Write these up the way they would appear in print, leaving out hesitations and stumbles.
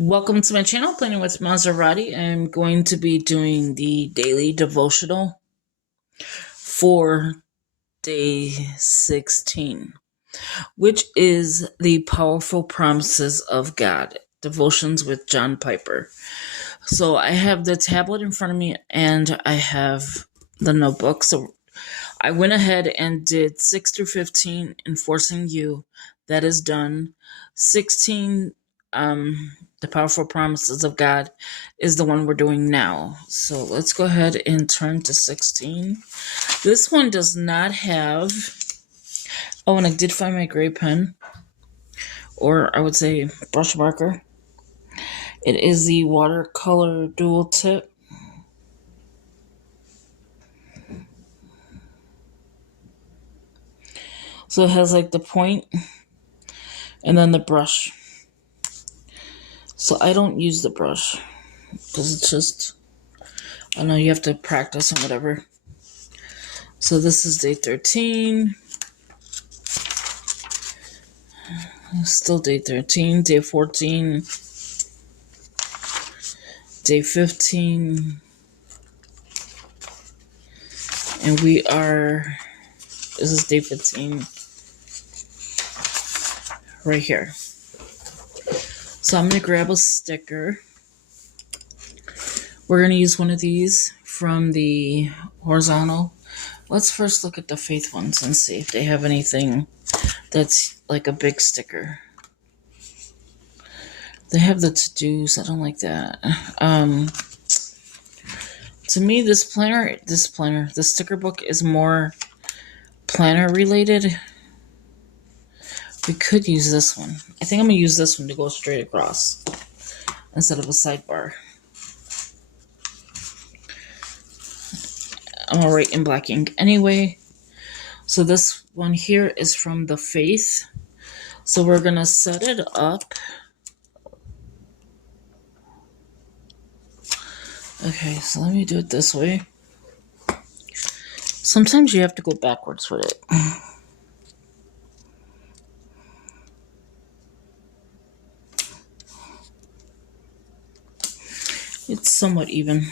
Welcome to my channel, Planning with Maserati. I'm going to be doing the daily devotional for day 16, which is the powerful promises of God, devotions with John Piper. So I have the tablet in front of me and I have the notebook. So I went ahead and did 6 through 15, enforcing you. That is done. 16, the powerful promises of God, is the one we're doing now. So let's go ahead and turn to 16. This one does not have, oh, and I did find my gray pen, or I would say brush marker. It is the watercolor dual tip. So it has like the point and then the brush. So I don't use the brush because it's just, I know you have to practice and whatever. So this is day 13. Still day 13, day 14, day 15. And this is day 15 right here. So I'm going to grab a sticker. We're going to use one of these from the horizontal. Let's first look at the faith ones and see if they have anything that's like a big sticker. They have the to-dos. I don't like that. To me, the sticker book is more planner related. We could use this one. I think I'm going to use this one to go straight across instead of a sidebar. I'm going to write in black ink anyway. So this one here is from the faith. So we're going to set it up. Okay, so let me do it this way. Sometimes you have to go backwards with it. It's somewhat even.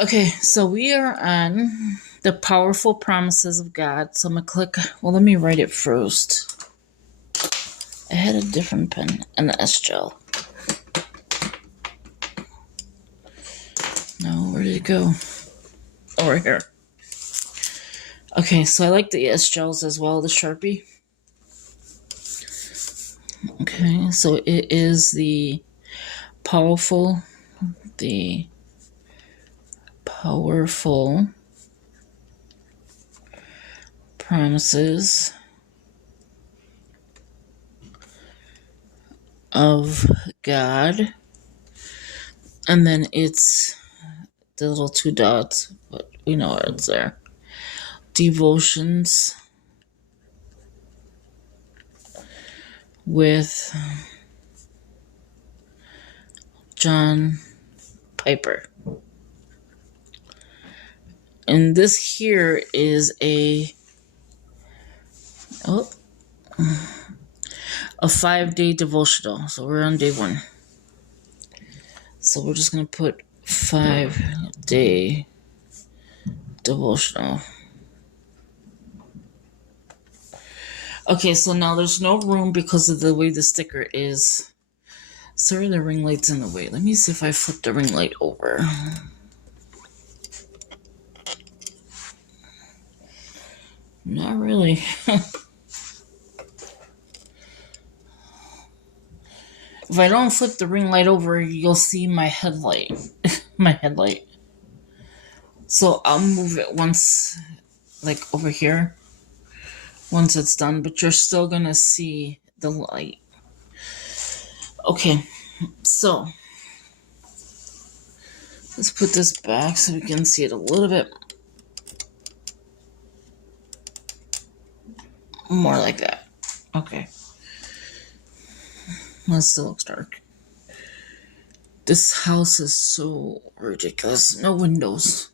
Okay, so we are on the powerful promises of God. So I'm going to click, well, let me write it first. I had a different pen and the S-Gel. No, where did it go? Over here. Okay, so I like the S-Gels as well, the Sharpie. Okay, so it is the powerful promises of God. And then it's the little 2 dots, but we know it's there. Devotions with John Piper. And this here is a 5-day devotional. So we're on day 1. So we're just going to put 5-day devotional. Okay, so now there's no room because of the way the sticker is. Sorry, the ring light's in the way. Let me see if I flip the ring light over. Not really. If I don't flip the ring light over, you'll see my headlight. My headlight. So I'll move it once, like over here, once it's done, but you're still gonna see the light. Okay, so let's put this back so we can see it a little bit more like that. Okay. That still looks dark. This house is so ridiculous. No windows.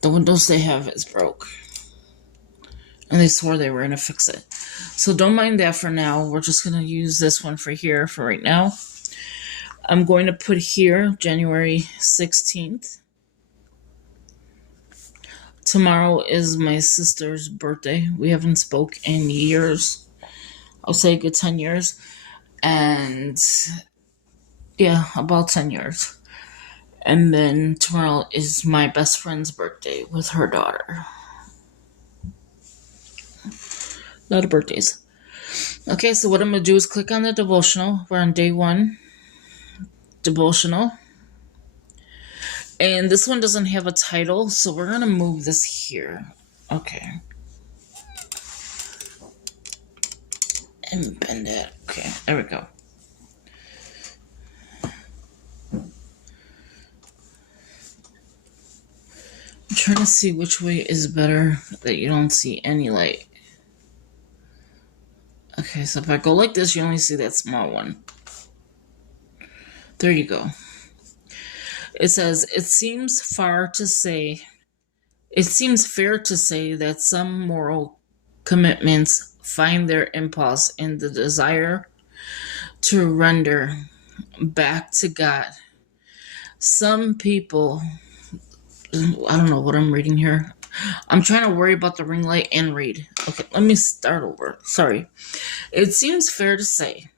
The windows they have is broke. And they swore they were going to fix it. So don't mind that for now. We're just going to use this one for here for right now. I'm going to put here January 16th. Tomorrow is my sister's birthday. We haven't spoke in years. I'll say a good 10 years. And yeah, about 10 years. And then tomorrow is my best friend's birthday with her daughter. A lot of birthdays. Okay, so what I'm going to do is click on the devotional. We're on day 1. Devotional. And this one doesn't have a title, so we're going to move this here. Okay. And bend it. Okay, there we go. I'm trying to see which way is better that you don't see any light. Okay, so if I go like this, you only see that small one. There you go. It says, it seems fair to say that some moral commitments find their impulse in the desire to render back to God. Some people, I don't know what I'm reading here. I'm trying to worry about the ring light and read. Okay, let me start over. Sorry. It seems fair to say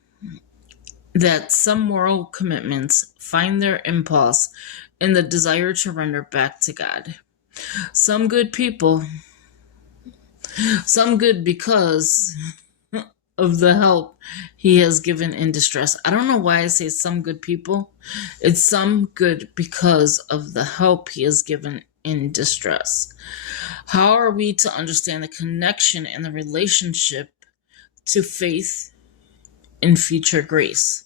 that some moral commitments find their impulse in the desire to render back to God. Some good because of the help he has given in distress. I don't know why I say some good people. It's some good because of the help he has given in distress. How are we to understand the connection and the relationship to faith in future grace?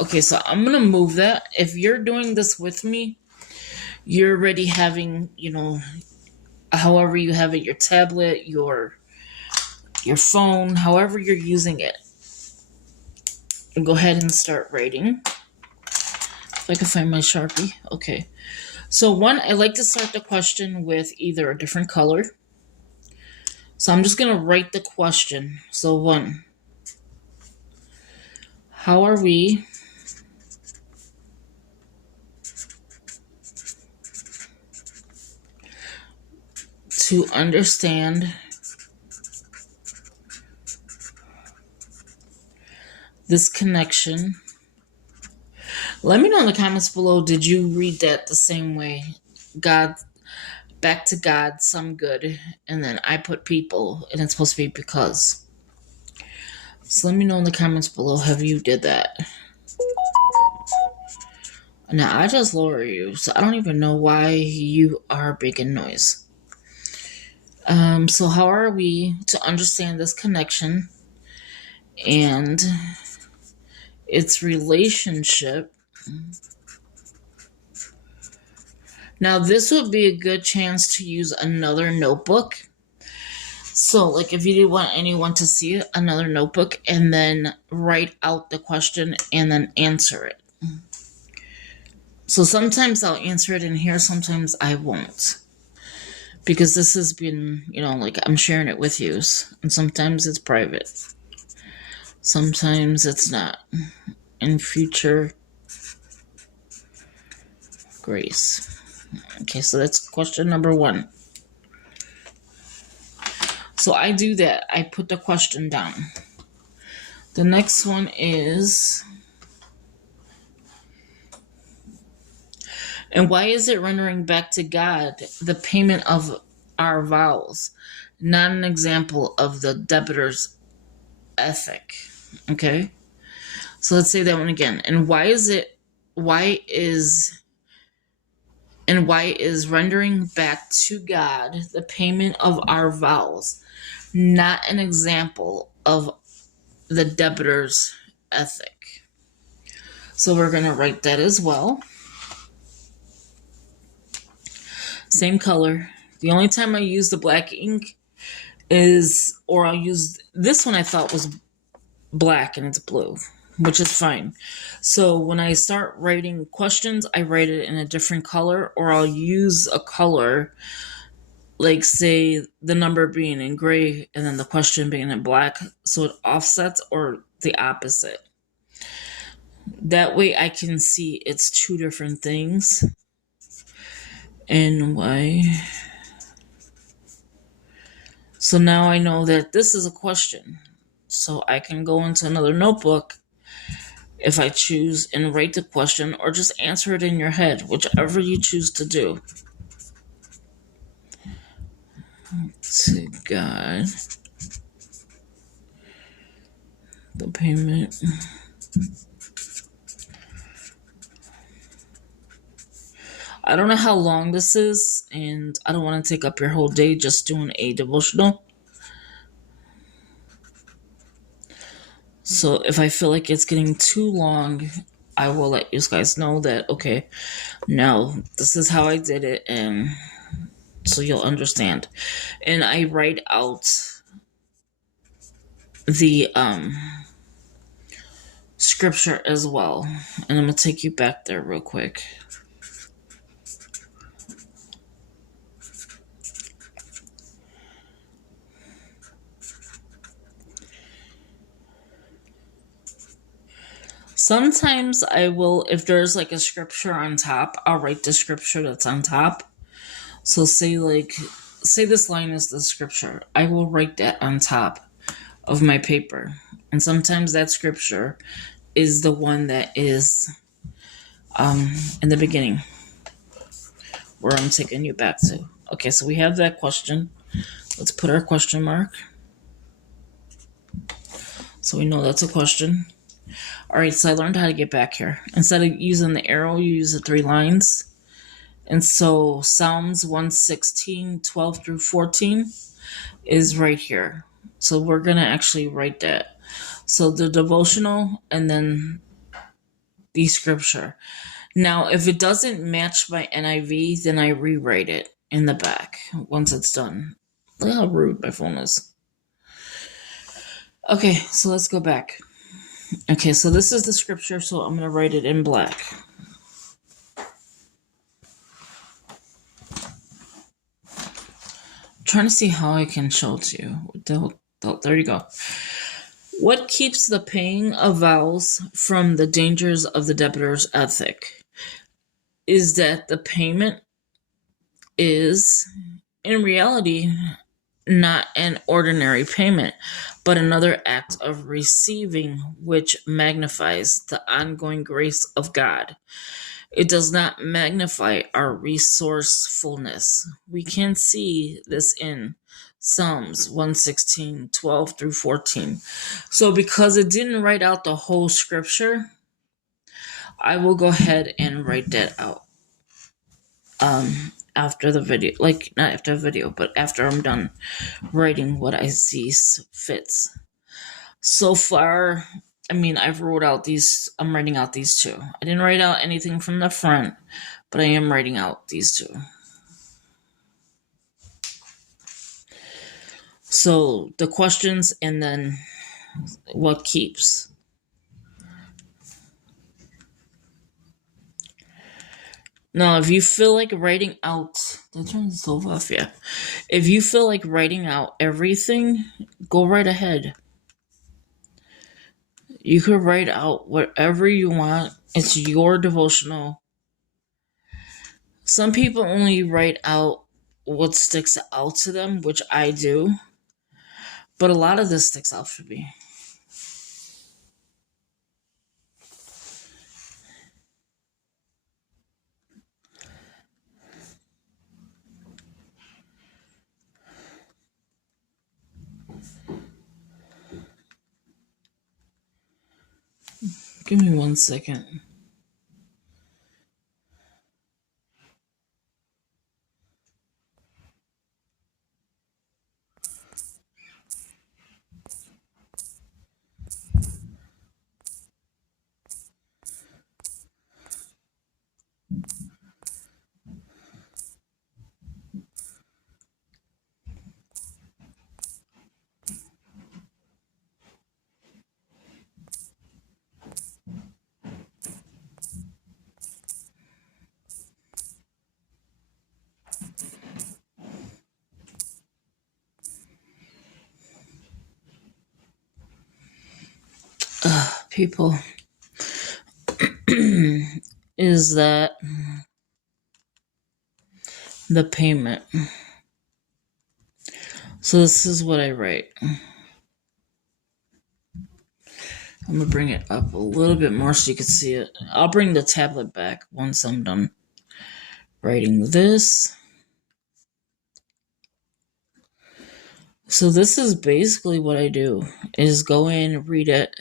Okay, so I'm going to move that. If you're doing this with me, you're already having, however you have it, your tablet, your phone, however you're using it. Go ahead and start writing. If I can find my Sharpie. Okay. So one, I like to start the question with either a different color. So I'm just going to write the question. So 1, how are we to understand this connection? Let me know in the comments below, did you read that the same way? God, back to God, some good, and then I put people, and it's supposed to be because. So let me know in the comments below, have you did that? Now, I just lower you, so I don't even know why you are making noise. So how are we to understand this connection and its relationship? Now, this would be a good chance to use another notebook. So, like, if you didn't want anyone to see it, another notebook, and then write out the question and then answer it. So sometimes I'll answer it in here, sometimes I won't. Because this has been, like, I'm sharing it with you. And sometimes it's private. Sometimes it's not. In future grace. Okay, so that's question number 1. So I do that. I put the question down. The next one is, and why is it rendering back to God the payment of our vows, not an example of the debtor's ethic? Okay? So let's say that one again. And why is rendering back to God the payment of our vows not an example of the debtor's ethic? So we're going to write that as well. Same color. The only time I use the black ink I'll use this one I thought was black and it's blue, which is fine. So when I start writing questions, I write it in a different color, or I'll use a color like say the number being in gray and then the question being in black, so it offsets, or the opposite. That way I can see it's two different things. And why? So now I know that this is a question. So I can go into another notebook if I choose and write the question, or just answer it in your head, whichever you choose to do. To God, the payment. I don't know how long this is, and I don't want to take up your whole day just doing a devotional. So if I feel like it's getting too long, I will let you guys know that, okay, no, this is how I did it, and so you'll understand. And I write out the scripture as well. And I'm going to take you back there real quick. Sometimes I will, if there's like a scripture on top, I'll write the scripture that's on top. So say this line is the scripture. I will write that on top of my paper. And sometimes that scripture is the one that is in the beginning, where I'm taking you back to. Okay, so we have that question. Let's put our question mark, so we know that's a question. All right, so I learned how to get back here. Instead of using the arrow, you use the 3 lines. And so Psalms 116, 12 through 14 is right here. So we're going to actually write that. So the devotional and then the scripture. Now, if it doesn't match my NIV, then I rewrite it in the back once it's done. Look how rude my phone is. Okay, so let's go back. Okay, so this is the scripture, so I'm going to write it in black. I'm trying to see how I can show it to you. There you go. What keeps the paying of vows from the dangers of the debtor's ethic is that the payment is, in reality, not an ordinary payment, but another act of receiving which magnifies the ongoing grace of God. It does not magnify our resourcefulness. We can see this in Psalms 116, 12 through 14. So because it didn't write out the whole scripture, I will go ahead and write that out. After the video, like not after the video, but after I'm done writing what I see fits. So far, I mean, I'm writing out these 2. I didn't write out anything from the front, but I am writing out these 2. So the questions and then what keeps. Now, if you feel like writing out, did I turn the stove off? Yeah. If you feel like writing out everything, go right ahead. You could write out whatever you want. It's your devotional. Some people only write out what sticks out to them, which I do. But a lot of this sticks out for me. Give me 1 second. people is that the payment. So this is what I write. I'm going to bring it up a little bit more so you can see it. I'll bring the tablet back once I'm done writing this. So this is basically what I do, is go in, read it,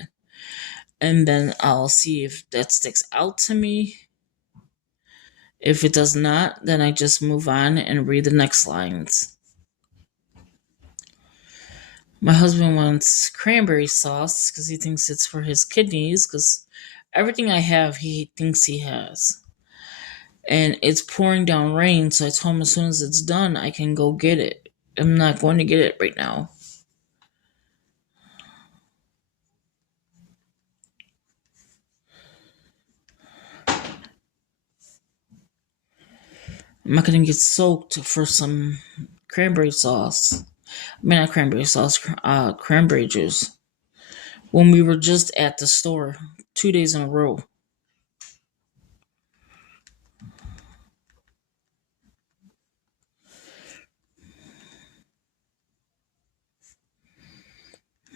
and then I'll see if that sticks out to me. If it does not, then I just move on and read the next lines. My husband wants cranberry sauce because he thinks it's for his kidneys, because everything I have, he thinks he has. And it's pouring down rain, so I told him as soon as it's done, I can go get it. I'm not going to get it right now. I'm not going to get soaked for some cranberry sauce. I mean, not cranberry sauce, cranberry juice. When we were just at the store 2 days in a row.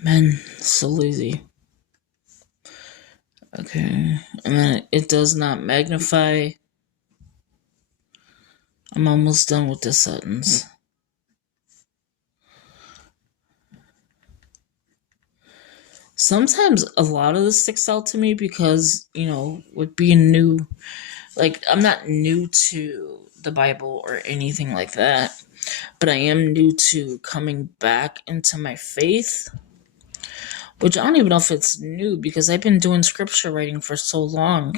Man, so lazy. Okay, and then it does not magnify. I'm almost done with this sentence. Sometimes a lot of this sticks out to me because, with being new, like, I'm not new to the Bible or anything like that, but I am new to coming back into my faith, which I don't even know if it's new because I've been doing scripture writing for so long.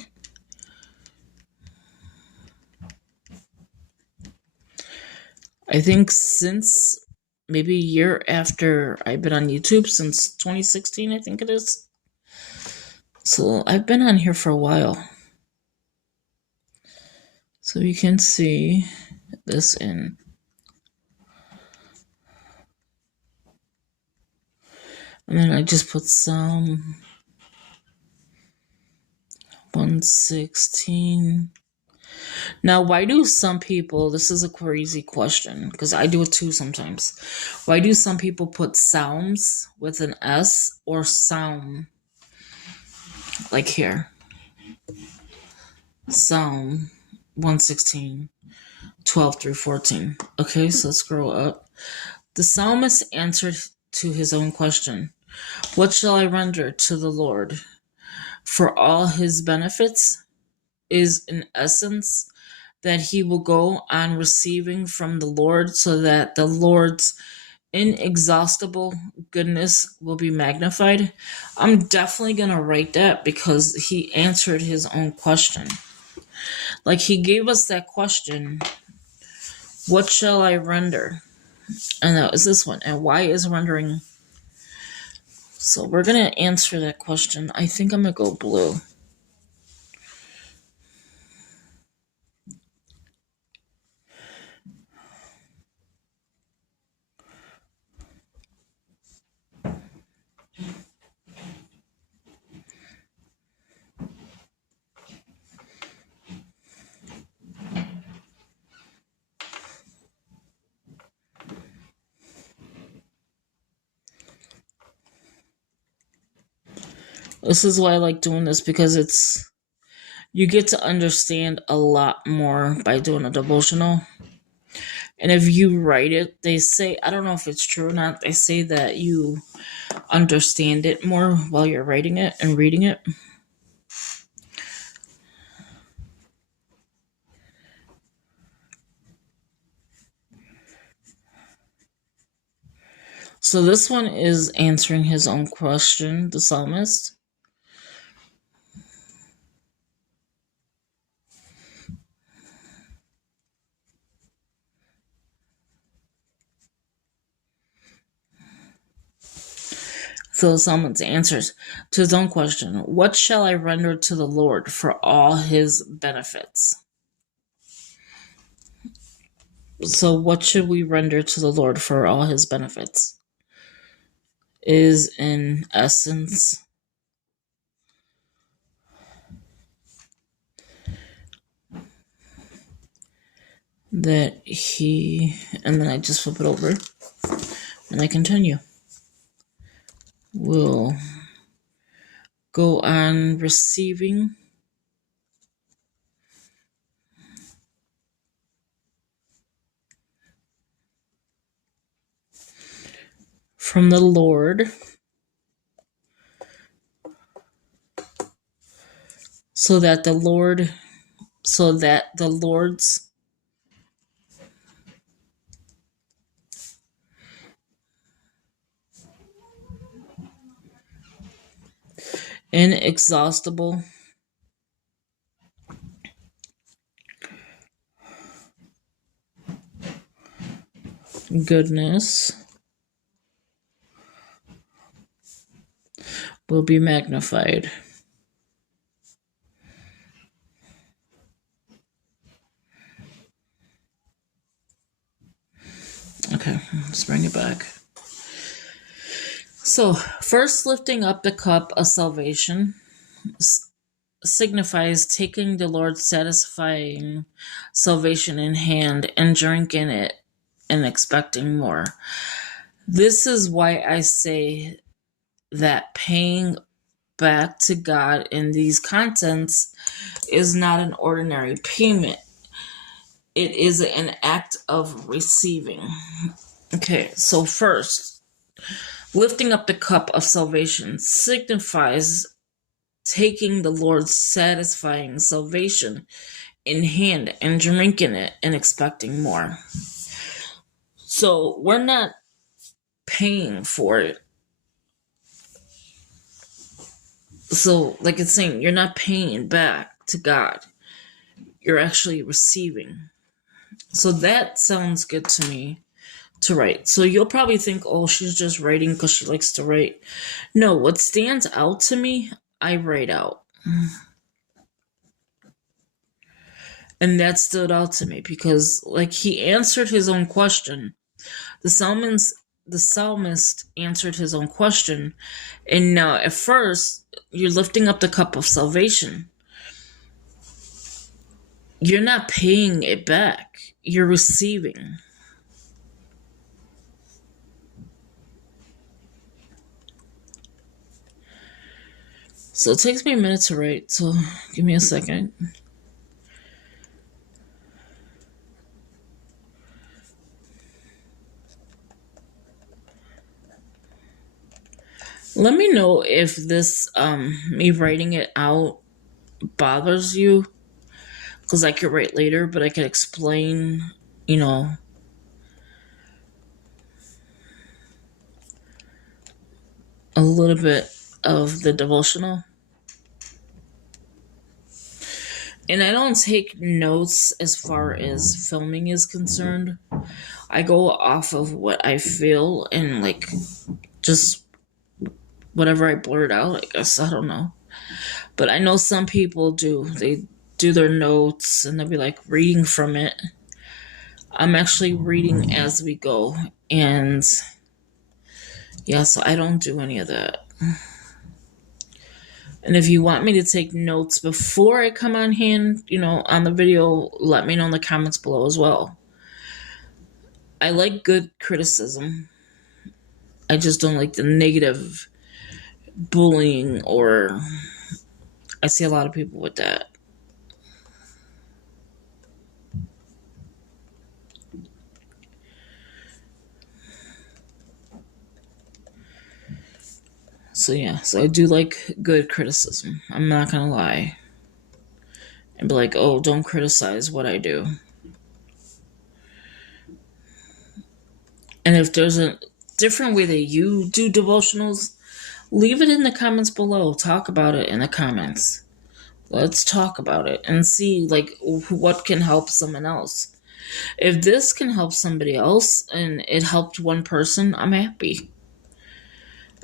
I think since maybe a year after I've been on YouTube, since 2016, I think it is. So I've been on here for a while. So you can see this in. And then I just put Psalm 116. Now, why do some people, this is a crazy question, because I do it too sometimes. Why do some people put Psalms with an S or Psalm? Like here. Psalm 116, 12 through 14. Okay, so let's scroll up. The psalmist answered to his own question, "What shall I render to the Lord for all his benefits?" Is in essence that he will go on receiving from the Lord so that the Lord's inexhaustible goodness will be magnified. I'm definitely going to write that because he answered his own question. Like, he gave us that question, what shall I render? And that was this one. And why is rendering? So we're going to answer that question. I think I'm going to go blue. This is why I like doing this, because you get to understand a lot more by doing a devotional. And if you write it, they say, I don't know if it's true or not, they say that you understand it more while you're writing it and reading it. So this one is answering his own question, the psalmist. So the psalmist answers to his own question, what shall I render to the Lord for all his benefits? So what should we render to the Lord for all his benefits? Is in essence and then I just flip it over and I continue. We'll go on receiving from the Lord, so that the Lord's inexhaustible goodness will be magnified. Okay, let's bring it back. So, first, lifting up the cup of salvation signifies taking the Lord's satisfying salvation in hand and drinking it and expecting more. This is why I say that paying back to God in these contents is not an ordinary payment. It is an act of receiving. Okay, so first, lifting up the cup of salvation signifies taking the Lord's satisfying salvation in hand and drinking it and expecting more. So we're not paying for it. So, like it's saying, you're not paying back to God. You're actually receiving. So that sounds good to me to write. So you'll probably think, oh, she's just writing because she likes to write. No, what stands out to me, I write out. And that stood out to me because, like, he answered his own question. The psalmist answered his own question. And now, at first, you're lifting up the cup of salvation. You're not paying it back. You're receiving. So it takes me a minute to write, so give me a second. Let me know if this, me writing it out bothers you. Because I could write later, but I could explain, a little bit of the devotional. And I don't take notes as far as filming is concerned. I go off of what I feel and, like, just whatever I blurt out, I guess. I don't know. But I know some people do. They do their notes and they'll be like reading from it. I'm actually reading as we go. And yeah, so I don't do any of that. And if you want me to take notes before I come on hand, on the video, let me know in the comments below as well. I like good criticism. I just don't like the negative bullying, or I see a lot of people with that. So yeah, so I do like good criticism. I'm not gonna lie. And be like, oh, don't criticize what I do. And if there's a different way that you do devotionals, leave it in the comments below. Talk about it in the comments. Let's talk about it and see, like, what can help someone else. If this can help somebody else and it helped one person, I'm happy.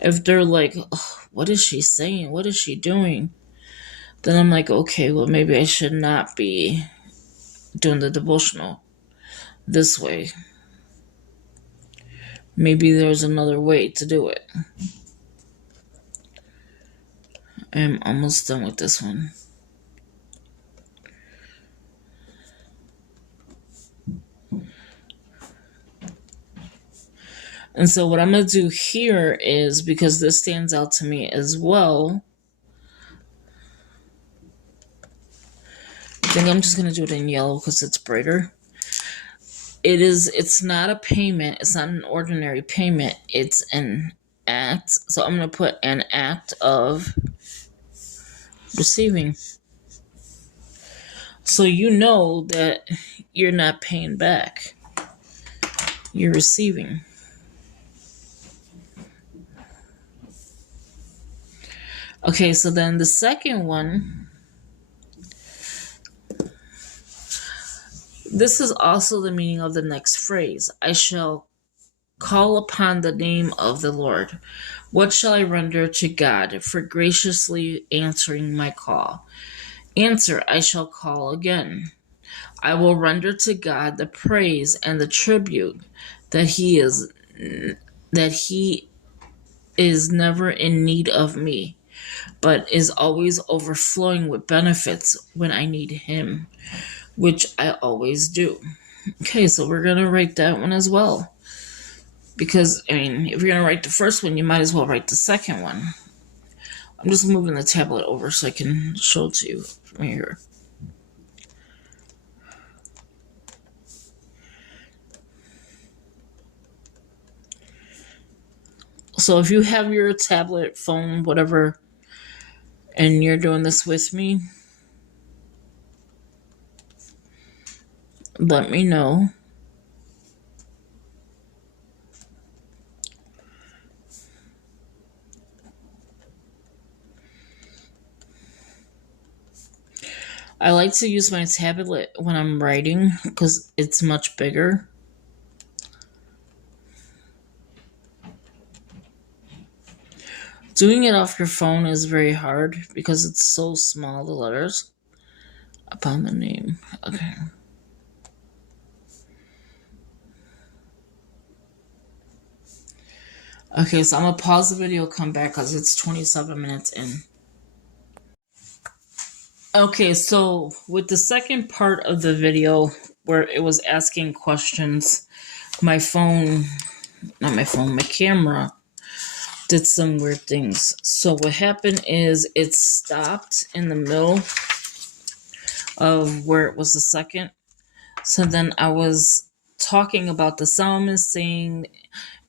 If they're like, oh, what is she saying? What is she doing? Then I'm like, okay, well, maybe I should not be doing the devotional this way. Maybe there's another way to do it. I'm almost done with this one. And so what I'm going to do here is, because this stands out to me as well, I think I'm just going to do it in yellow because it's brighter. It's not a payment. It's not an ordinary payment. It's an act. So I'm going to put an act of receiving. So you know that you're not paying back. You're receiving. Okay, so then the second one, this is also the meaning of the next phrase. I shall call upon the name of the Lord. What shall I render to God for graciously answering my call? Answer, I shall call again. I will render to God the praise and the tribute that he is never in need of me, but is always overflowing with benefits when I need him, which I always do. Okay, so we're going to write that one as well. Because, I mean, if you're going to write the first one, you might as well write the second one. I'm just moving the tablet over so I can show it to you from here. So if you have your tablet, phone, whatever, and you're doing this with me, let me know. I like to use my tablet when I'm writing because it's much bigger. Doing it off your phone is very hard because it's so small, the letters upon the name. Okay. Okay, so I'm going to pause the video, come back because it's 27 minutes in. Okay, so with the second part of the video where it was asking questions, my camera did some weird things. So what happened is it stopped in the middle of where it was the second. So then I was talking about the psalmist saying,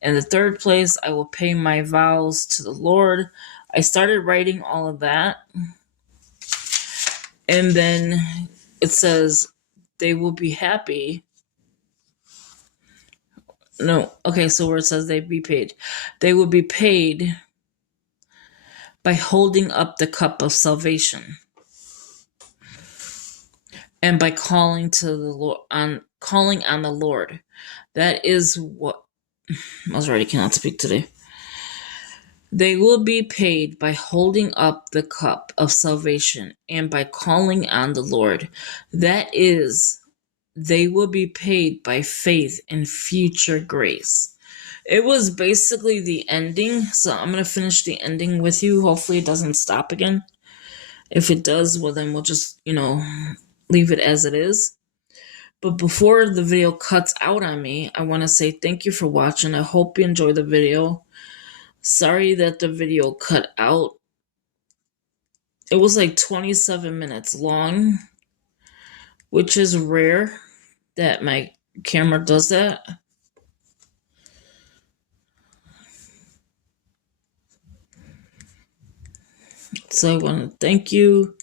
in the third place, I will pay my vows to the Lord. I started writing all of that. And then it says, they will be happy. No, okay, so where it says they be paid. They will be paid by holding up the cup of salvation. And by calling to the Lord calling on the Lord. That is what Maserati cannot speak today. They will be paid by holding up the cup of salvation and by calling on the Lord. That is, they will be paid by faith in future grace. It was basically the ending, so I'm going to finish the ending with you. Hopefully it doesn't stop again. If it does, well then we'll just, leave it as it is. But before the video cuts out on me, I want to say thank you for watching. I hope you enjoyed the video. Sorry that the video cut out. It was like 27 minutes long, which is rare that my camera does that. So I want to thank you.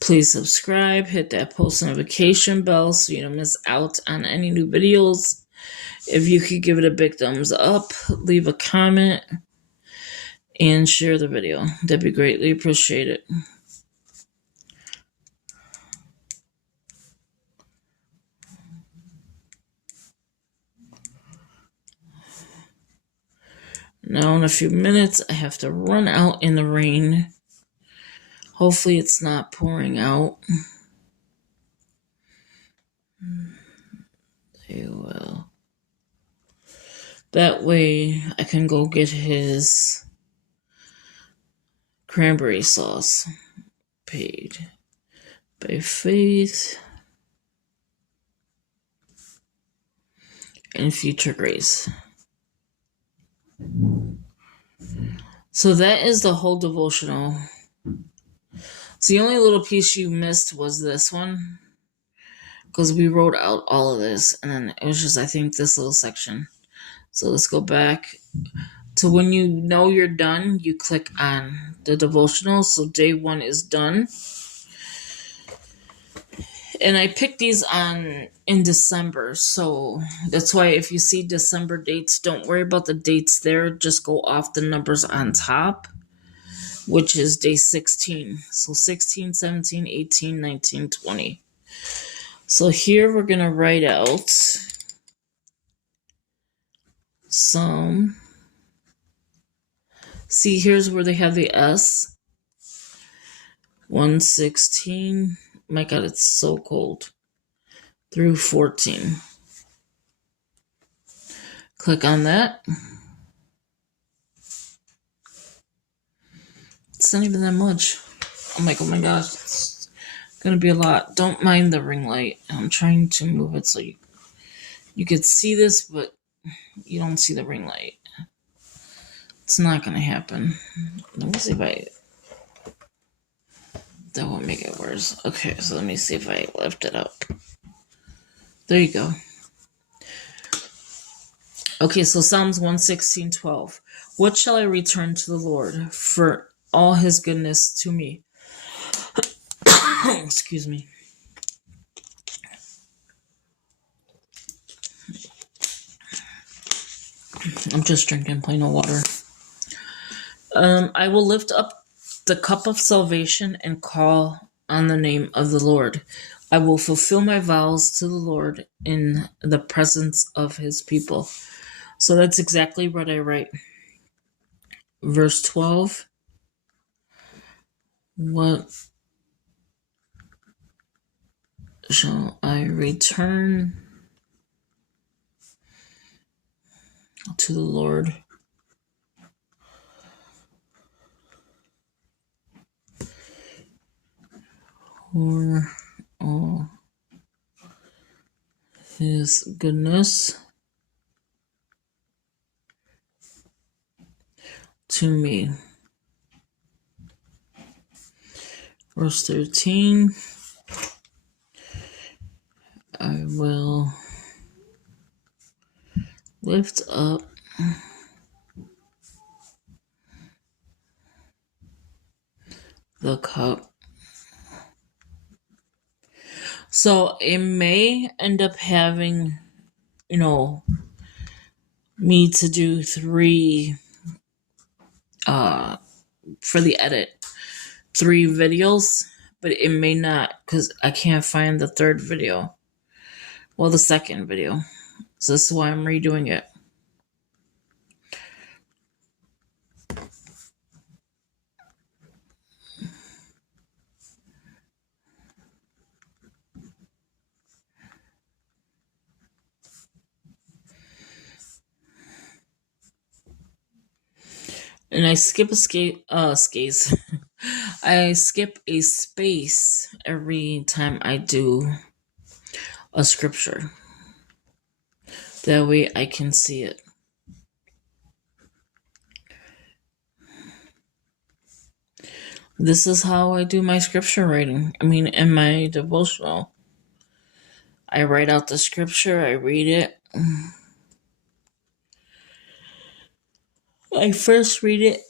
Please subscribe, hit that post notification bell so you don't miss out on any new videos. If you could give it a big thumbs up, leave a comment, and share the video. That'd be greatly appreciated. Now in a few minutes, I have to run out in the rain. Hopefully it's not pouring out. They will. That way I can go get his cranberry sauce. Paid by faith and future grace. So that is the whole devotional. So the only little piece you missed was this one, because we wrote out all of this, and then it was just, I think, this little section. So let's go back to when you know you're done, you click on the devotional. So day 1 is done. And I picked these in December, so that's why if you see December dates, don't worry about the dates there. Just go off the numbers on top, which is day 16. So 16, 17, 18, 19, 20. So here we're going to write out some. See, here's where they have the S. 116. My God, it's so cold. Through 14. Click on that. It's not even that much. I'm like, oh my gosh, it's gonna be a lot. Don't mind the ring light. I'm trying to move it so you could see this, but you don't see the ring light. It's not gonna happen. Let me see if that won't make it worse. Okay, so let me see if I lift it up. There you go. Okay, so Psalms 116:12. What shall I return to the Lord for all his goodness to me? Excuse me. I'm just drinking plain old water. I will lift up the cup of salvation and call on the name of the Lord. I will fulfill my vows to the Lord in the presence of his people. So that's exactly what I write. Verse 12. What shall I return to the Lord? For all his goodness to me. Verse 13. I will lift up the cup. So it may end up having, me to do 3 for the edit, 3 videos, but it may not, because I can't find the 3rd video. Well, the 2nd video. So this is why I'm redoing it. And I skip a space. I skip a space every time I do a scripture. That way I can see it. This is how I do my scripture writing. In my devotional. I write out the scripture, I read it. I first read it,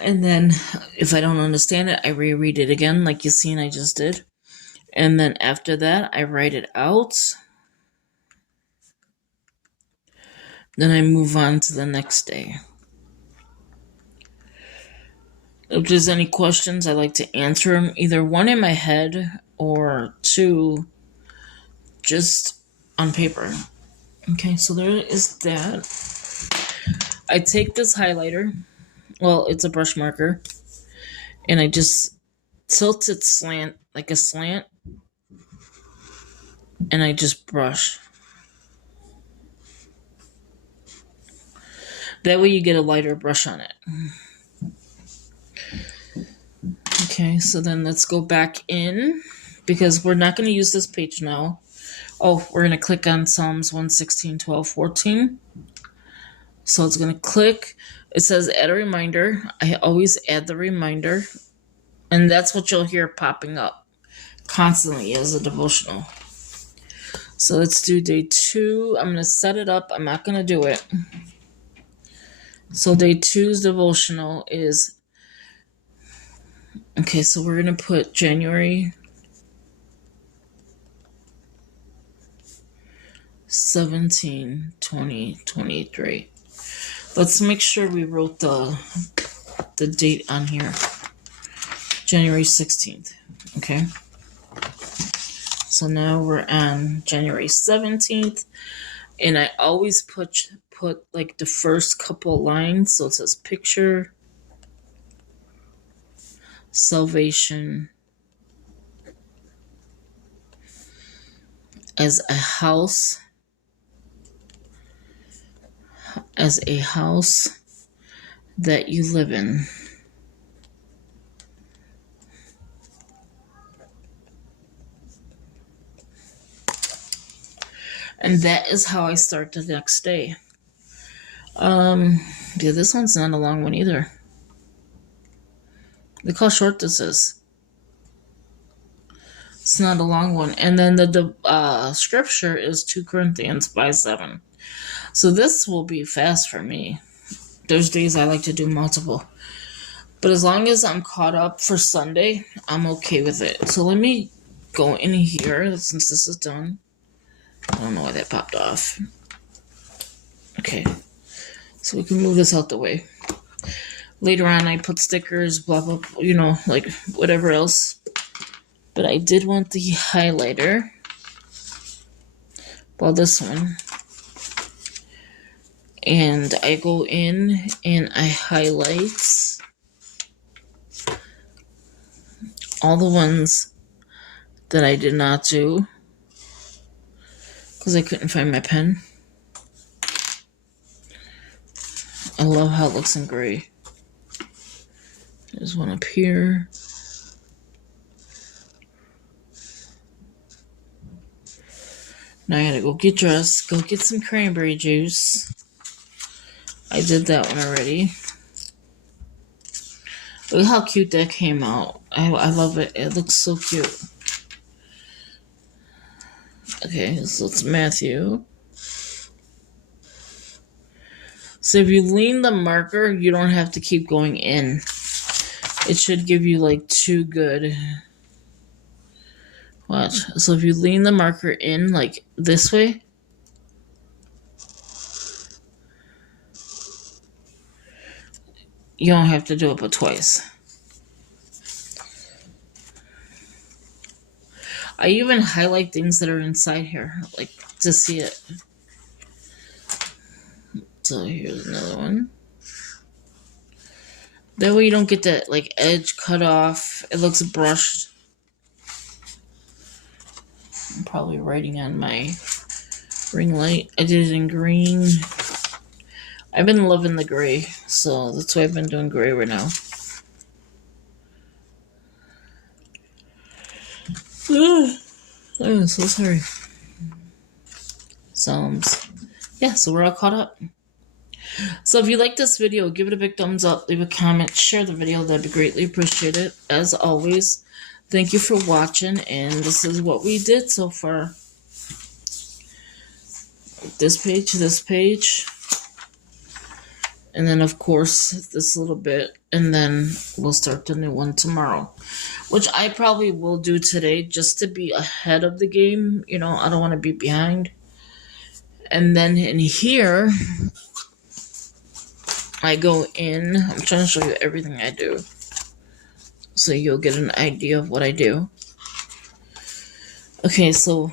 and then if I don't understand it, I reread it again, like you seen I just did. And then after that, I write it out. Then I move on to the next day. If there's any questions, I like to answer them, either 1 in my head or 2 just on paper. Okay, so there is that. I take this highlighter, well, it's a brush marker, and I just tilt it like a slant, and I just brush. That way you get a lighter brush on it. Okay, so then let's go back in, because we're not going to use this page now. Oh, we're going to click on Psalms 116:12, 14. So it's going to click. It says add a reminder. I always add the reminder. And that's what you'll hear popping up constantly as a devotional. So let's do day 2. I'm going to set it up. I'm not going to do it. So day 2's devotional is, okay, so we're going to put January 17, 2023. Let's make sure we wrote the date on here. January 16th. Okay. So now we're on January 17th. And I always put like the first couple lines. So it says picture, salvation, as a house that you live in. And that is how I start the next day. Yeah, this one's not a long one either. Look how short this is. It's not a long one. And then the scripture is 2 Corinthians 5:7. So this will be fast for me. There's days I like to do multiple. But as long as I'm caught up for Sunday, I'm okay with it. So let me go in here since this is done. I don't know why that popped off. Okay. So we can move this out the way. Later on, I put stickers, blah, blah, blah, like whatever else. But I did want the highlighter. Well, this one. And I go in and I highlight all the ones that I did not do because I couldn't find my pen. I love how it looks in gray. There's one up here. Now I gotta go get dressed, go get some cranberry juice. I did that one already. Look how cute that came out. I love it. It looks so cute. Okay, so it's Matthew. So if you lean the marker, you don't have to keep going in. It should give you like 2 good. Watch. So if you lean the marker in like this way, you don't have to do it but twice. I even highlight things that are inside here, like to see it. So here's another one. That way you don't get that like edge cut off. It looks brushed. I'm probably writing on my ring light. I did it in green. I've been loving the gray, so that's why I've been doing gray right now. I'm so sorry. Yeah, so we're all caught up. So if you like this video, give it a big thumbs up, leave a comment, share the video. That'd be greatly appreciated. As always, thank you for watching, and this is what we did so far. This page, and then of course this little bit, and then we'll start the new one tomorrow, which I probably will do today just to be ahead of the game. I don't want to be behind. And then in here, I go in. I'm trying to show you everything I do, so you'll get an idea of what I do. Okay, so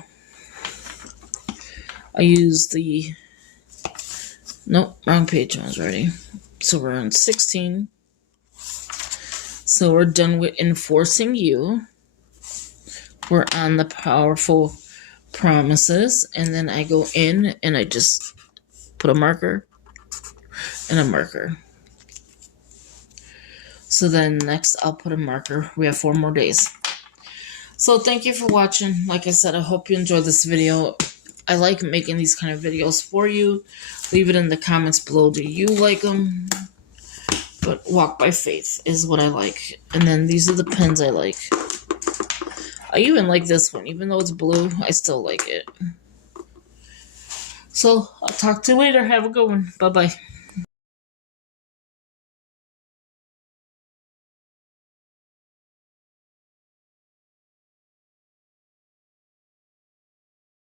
I use the... Nope, wrong page. I was ready. So we're on 16. So we're done with enforcing you. We're on the powerful promises. And then I go in and I just put a marker and a marker. So then next I'll put a marker. We have 4 more days. So thank you for watching. Like I said, I hope you enjoyed this video. I like making these kind of videos for you. Leave it in the comments below. Do you like them? But walk by faith is what I like. And then these are the pens I like. I even like this one. Even though it's blue, I still like it. So, I'll talk to you later. Have a good one. Bye-bye.